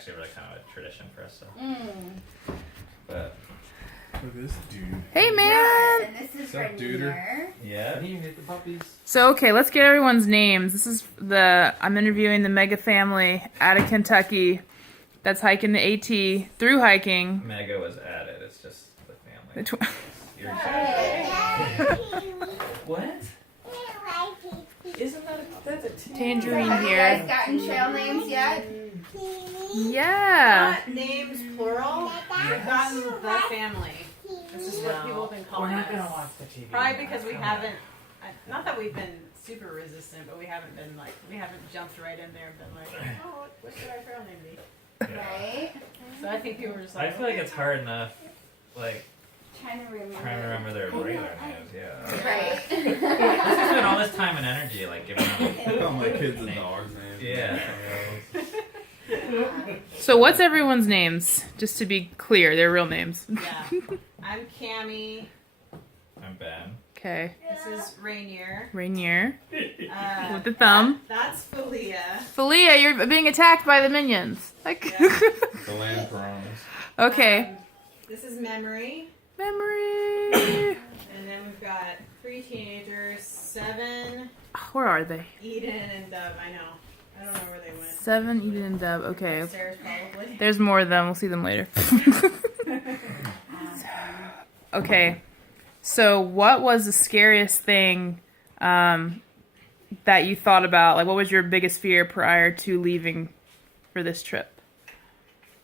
actually really kind of a tradition for us. So. But. Look at this dude. Hey, man! Yeah, and this is What's up, duder? Yeah. You hit the puppies. So, okay, let's get everyone's names. This is I'm interviewing the Mega family out of Kentucky that's hiking the AT through hiking. Mega was added. It's just the family. You're what? Isn't that's a Tangerine Have you here. guys gotten trail names yet? Yeah. Not names plural. We've gotten the family. This is what people have been calling us. Probably because we haven't. Not that we've been super resistant, but we haven't jumped right in there and been like, oh, what should our trail name be? Right? So I think people were just like, I feel like it's hard enough, like Trying to remember. their regular names. Yeah. Right. Let's just spend all this time and energy like giving them. All my kids and dogs' names. Yeah. So, what's everyone's names? Just to be clear, their real names. yeah. I'm Cammie. I'm Ben. Okay. This is Rainier. Rainier. With the thumb. That's Felia. Felia, you're being attacked by the minions. Like. The land piranhas. Okay. This is Memory. Memory. And then we've got 3 teenagers, 7, Where are they? Eden, and Dove. I know. I don't know where they went. 7, Eden, and Dub. Okay. Upstairs, probably. There's more of them. We'll see them later. Okay. So, what was the scariest thing that you thought about? Like, what was your biggest fear prior to leaving for this trip?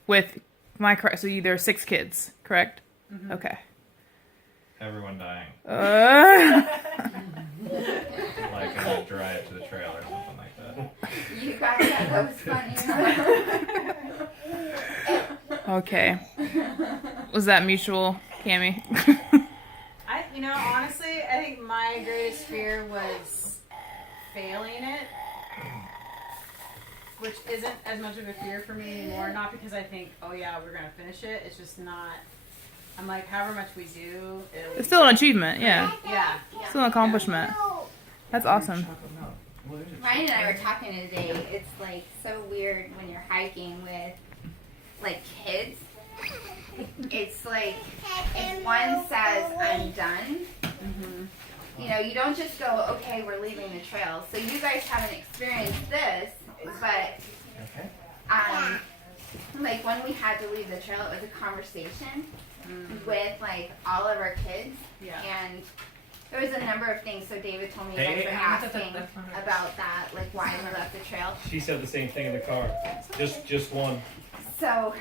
With so there are 6 kids, correct? Mm-hmm. Okay. Everyone dying. Like a drive to the trail or something like that. You got that. That was funny. Okay. Was that mutual, Cammie? Honestly, I think my greatest fear was failing it, which isn't as much of a fear for me anymore. Not because I think, oh yeah, we're gonna finish it. It's just not. I'm like, however much we do, It's still an achievement, yeah. Yeah. Still an accomplishment. That's awesome. Ryan and I were talking today. It's like so weird when you're hiking with like kids. It's like if one says I'm done, you don't just go, okay, we're leaving the trail. So you guys haven't experienced this, but like when we had to leave the trail, it was a conversation with like all of our kids, and there was a number of things. So David told me you guys were asking about that, like why we left the trail. She said the same thing in the car. Just one. So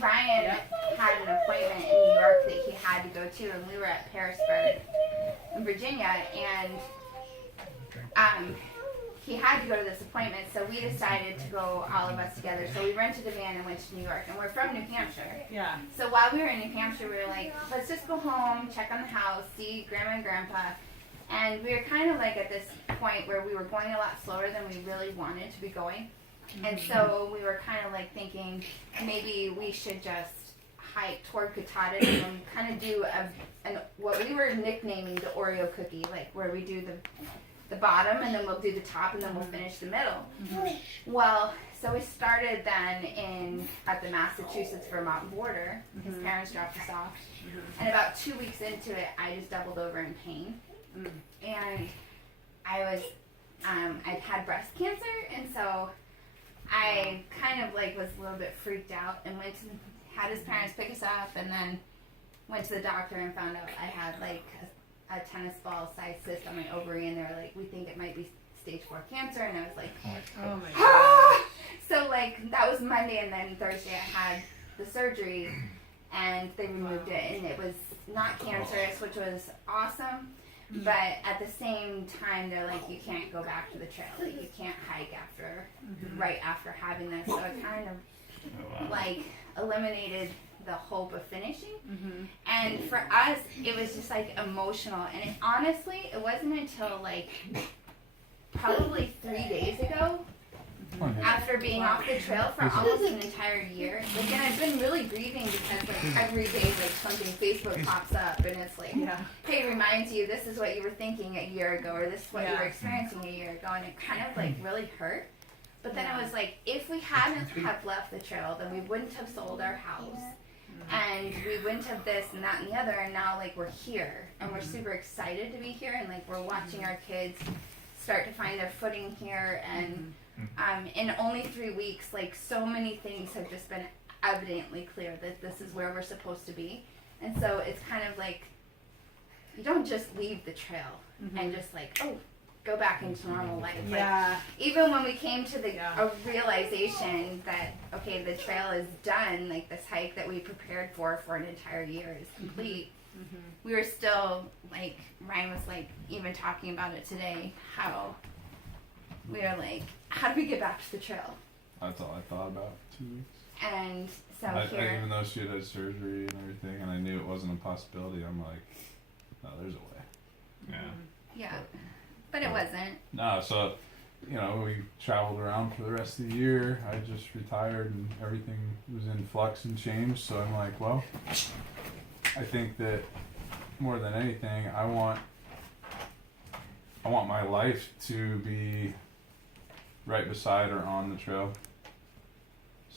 Ryan had an appointment in New York that he had to go to, and we were at Harrisburg in Virginia, and he had to go to this appointment, so we decided to go, all of us together. So we rented a van and went to New York, and we're from New Hampshire. Yeah. So while we were in New Hampshire, we were like, let's just go home, check on the house, see Grandma and Grandpa. And we were kind of like at this point where we were going a lot slower than we really wanted to be going. And so we were kind of like thinking maybe we should just hike toward Katahdin and kind of do what we were nicknaming the Oreo cookie, like where we do the bottom and then we'll do the top and then we'll finish the middle. Well, so we started then at the Massachusetts-Vermont border. His parents dropped us off. And about 2 weeks into it, I just doubled over in pain. And I'd had breast cancer, and so I kind of like was a little bit freaked out and had his parents pick us up, and then went to the doctor and found out I had like a tennis ball sized cyst on my ovary, and they were like, we think it might be stage 4 cancer, and I was like, oh my God. So like that was Monday, and then Thursday I had the surgery, and they removed it, and it was not cancerous, which was awesome. But at the same time, they're like, you can't go back to the trail. Like, you can't hike right after having this. So it kind of, like, eliminated the hope of finishing. And for us, it was just, like, emotional. And honestly, it wasn't until, like, probably 3 days ago, after being off the trail for almost an entire year. Like, and I've been really grieving because, like, every day, like, something Facebook pops up, and it's like, hey, reminds you, this is what you were thinking a year ago, or this is what you were experiencing a year ago, and it kind of, like, really hurt. But then it was like, if we hadn't have left the trail, then we wouldn't have sold our house. And we wouldn't have this and that and the other. And now, like, we're here. And we're super excited to be here. And, like, we're watching our kids start to find their footing here. And in only 3 weeks, like, so many things have just been evidently clear that this is where we're supposed to be. And so it's kind of like, you don't just leave the trail and just, like, oh, go back into normal life. Yeah. Like, even when we came to a realization that, okay, the trail is done, like this hike that we prepared for an entire year is complete, we were still, like, Ryan was, like, even talking about it today, how we were like, how do we get back to the trail? That's all I thought about 2 weeks. And so I, here, even though she had had surgery and everything, and I knew it wasn't a possibility, I'm like, no, there's a way. Yeah. yeah, but it wasn't. No, so, you know, we traveled around for the rest of the year. I just retired and everything was in flux and change. So I'm like, well, I think that more than anything, I want my life to be right beside or on the trail.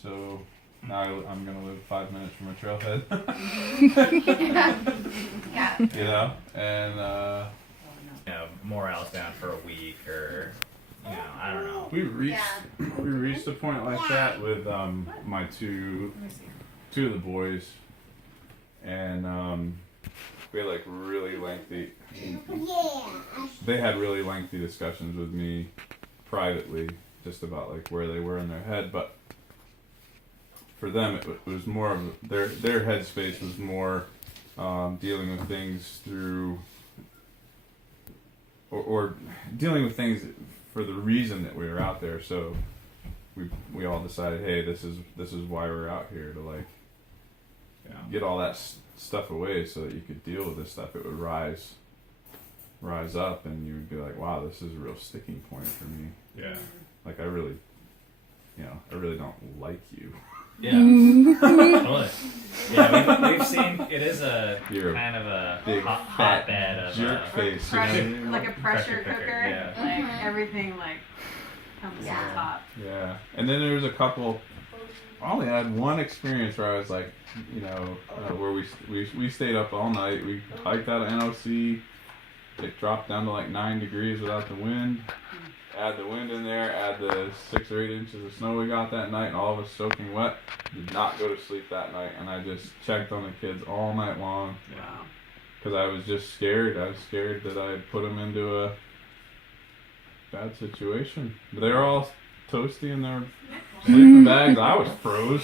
So now I'm gonna live 5 minutes from a trailhead. Yeah. You know, and You know, morale's down for a week, or you know, I don't know. we reached a point like that with my two of the boys, and we had like really lengthy. They had really lengthy discussions with me privately, just about like where they were in their head, but for them it was more of their headspace was more dealing with things through or dealing with things for the reason that we were out there. So we all decided, hey, this is why we're out here, to like get all that stuff away so that you could deal with this stuff. It would rise up, and you would be like, wow, this is a real sticking point for me. Yeah. Like I really don't like you. Yeah. Totally. Yeah, we've seen it is a You're kind of a big hotbed of jerk face. You know? Like a pressure cooker. Yeah. Like everything like comes to the top. Yeah, and then there was a couple. I only had one experience where I was like, you know, where we stayed up all night. We hiked out of NOC. It dropped down to like 9 degrees without the wind. Add the wind in there, add the 6 or 8 inches of snow we got that night, and all of us soaking wet. Did not go to sleep that night, and I just checked on the kids all night long. Wow. Because I was just scared. I was scared that I'd put them into a bad situation. But they were all toasty in their sleeping bags. I was froze.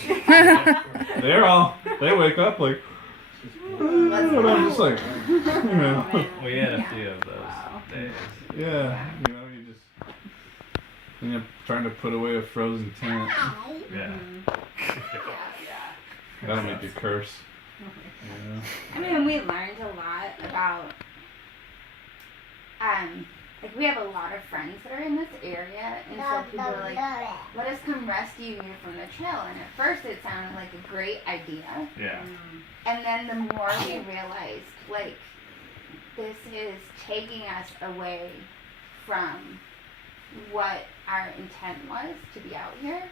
They wake up like, and I'm just like, you know. We had a few of those days. Yeah, you know, you're trying to put away a frozen tent. Yeah. That'll make you curse. Yeah. I mean, we learned a lot about, like, we have a lot of friends that are in this area, and so people are like, let us come rescue you from the trail. And at first it sounded like a great idea. Yeah. And then the more we realized, like, this is taking us away from what our intent was to be out here.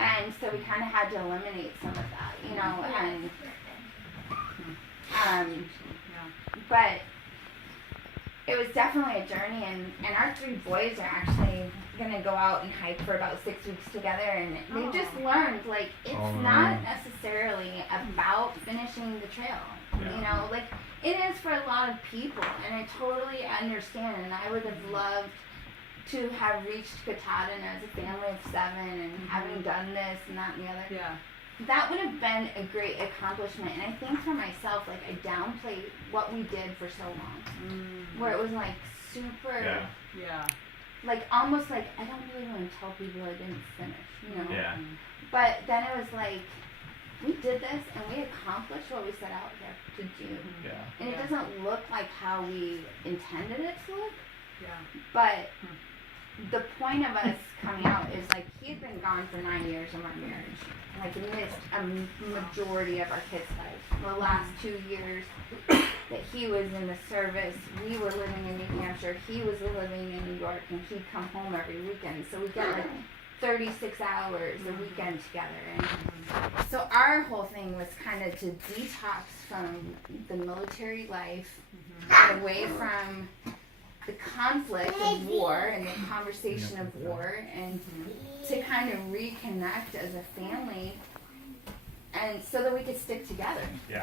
And so we kind of had to eliminate some of that, you know, and but it was definitely a journey, and our 3 boys are actually going to go out and hike for about 6 weeks together, and they just learned, like, it's not necessarily about finishing the trail, you know, like, it is for a lot of people, and I totally understand, and I would have loved to have reached Katahdin as a family of 7 and having done this and that and the other. Yeah. That would have been a great accomplishment, and I think for myself, like, I downplayed what we did for so long, where it was like super, Yeah. like almost like I don't really want to tell people I didn't finish, you know. Yeah. But then it was like we did this and we accomplished what we set out here to do, Yeah. and it doesn't look like how we intended it to look, Yeah. but the point of us coming out is like he had been gone for 9 years of our marriage. Like missed a majority of our kids' lives. The last 2 years that he was in the service, we were living in New Hampshire. He was living in New York, and he'd come home every weekend. So we get like 36 hours a weekend together. And so our whole thing was kind of to detox from the military life, get away from the conflict of war and the conversation of war, and to kind of reconnect as a family, and so that we could stick together. Yeah.